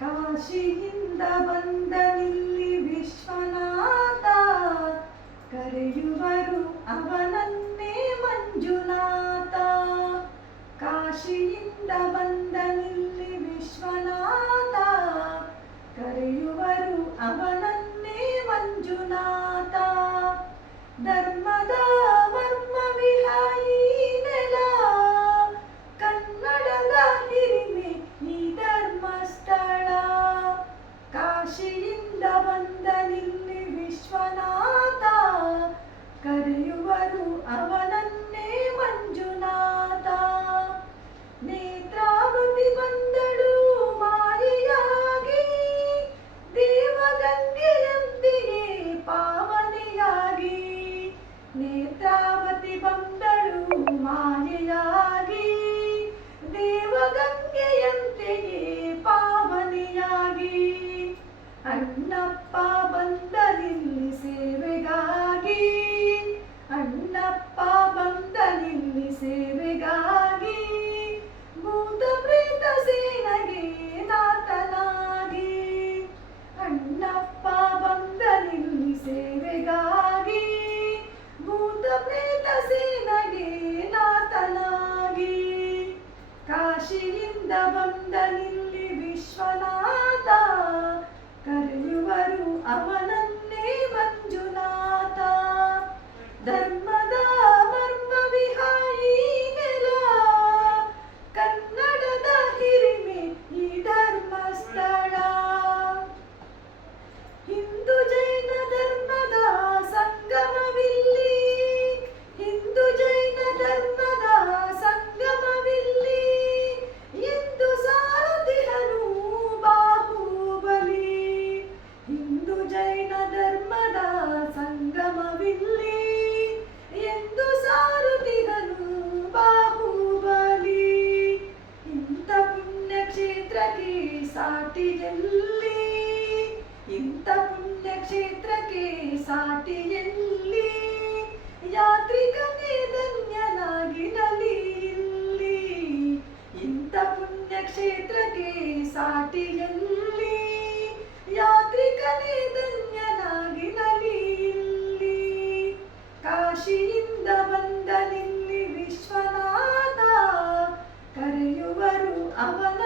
ಕಾಶಿಯಿಂದ ಬಂದನಿಲ್ಲಿ ವಿಶ್ವನಾಥ, ಕರೆಯುವರು ಅವನನ್ನೇ ಮಂಜುನಾಥ. ಕಾಶಿಯಿಂದ ಬಂದನಿಲ್ಲಿ ವಿಶ್ವನಾಥ, ಕರೆಯುವರು ಅವನನ್ನೇ ಮಂಜುನಾಥ. ಧರ್ಮದ ಮರ್ಮ ವಿಹಾಯಿ ನೆಲ, ಕನ್ನಡದ ಹಿರಿಮೆ ಈ ಧರ್ಮಸ್ಥಳ. ಕಾಶಿಯಿಂದ ಬಂದನಿಲ್ಲಿ ವಿಶ್ವನಾಥ, ಕರೆಯುವರು ಅವನನ್ನೇ ಮಂಜುನಾಥ. ನೇತ್ರಾವತಿ ಬಂದಳು ಮಾಯೆಯಾಗಿ, ದೇವಗಂಗೆಯಂತೆಯೇ ಪಾವನೆಯಾಗಿ. ನೇತ್ರಾವತಿ ಬಂದಳು ಮಾಯೆಯಾಗಿ, ದೇವಗಂಗೆಯಂತೆಯೇ ಪಾವನೆಯಾಗಿ. ಅಣ್ಣಪ್ಪ ಬಂದನಿಲ್ಲಿ ಸೇವೆಗಾಗಿ, ಅಣ್ಣಪ್ಪ ಬಂದನಿಲ್ಲಿ ಸೇವೆಗಾಗಿ. ಭೂತ ಪ್ರೇತ ಸೇನೆಗೆ ನಾಥನಾಗಿ, ಅಣ್ಣಪ್ಪ ಬಂದನಿಲ್ಲಿ ಸೇವೆಗಾಗಿ. ಭೂತ ಪ್ರೇತ ಸೇನೆಗೆ ನಾಥನಾಗಿ. ಕಾಶಿಯಿಂದ ಬಂದನಿಲ್ಲಿ ವಿಶ್ವನಾಥ, ಕರೆಯುವರು ಅವನನ್ನೇ ಮಂಜುನಾಥ. ಧರ್ಮದ ಮರ್ಮ ವಿಹಾಯಿ ನೆಲ, ಕನ್ನಡದ ಹಿರಿಮೆ ಈ ಧರ್ಮಸ್ಥಳ. ಹಿಂದೂ ಜೈನ ಧರ್ಮದ ಸಂಗಮವಿಲ್ಲಿ, ಹಿಂದೂ ಜೈನ ಧರ್ಮದ ಸಂಗಮವಿಲ್ಲಿ. ಎಂದು ಸಾರಥಿಹನು ಬಾಹುಬಲಿ, ಹಿಂದೂ ಜೈನ ಧರ್ಮದ ಸಂಗಮವಿಲ್ಲಿ. ಎಂದು ಸಾರಥಿಹನು ಬಾಹುಬಲಿ. ಇಂಥ ಪುಣ್ಯಕ್ಷೇತ್ರಕ್ಕೆ ಸಾಟಿ ಎಲ್ಲಿ, ಇಂಥ ಪುಣ್ಯಕ್ಷೇತ್ರಕ್ಕೆ ಸಾಟಿ ಎಲ್ಲಿ. ಯಾತ್ರಿಕನೇ ಧನ್ಯನಾಗಿ ನಲಿ ಇಲ್ಲಿ, ಇಂಥ ಪುಣ್ಯಕ್ಷೇತ್ರಕ್ಕೆ ಸಾಟಿ ಎಲ್ಲಿ. ಯಾತ್ರಿಕನೇ ಧನ್ಯನಾಗಿ ನಲಿ ಇಲ್ಲಿ. ಕಾಶಿಯಿಂದ ಬಂದನಿಲ್ಲಿ ವಿಶ್ವನಾಥ, ಕರೆಯುವರು ಅವನ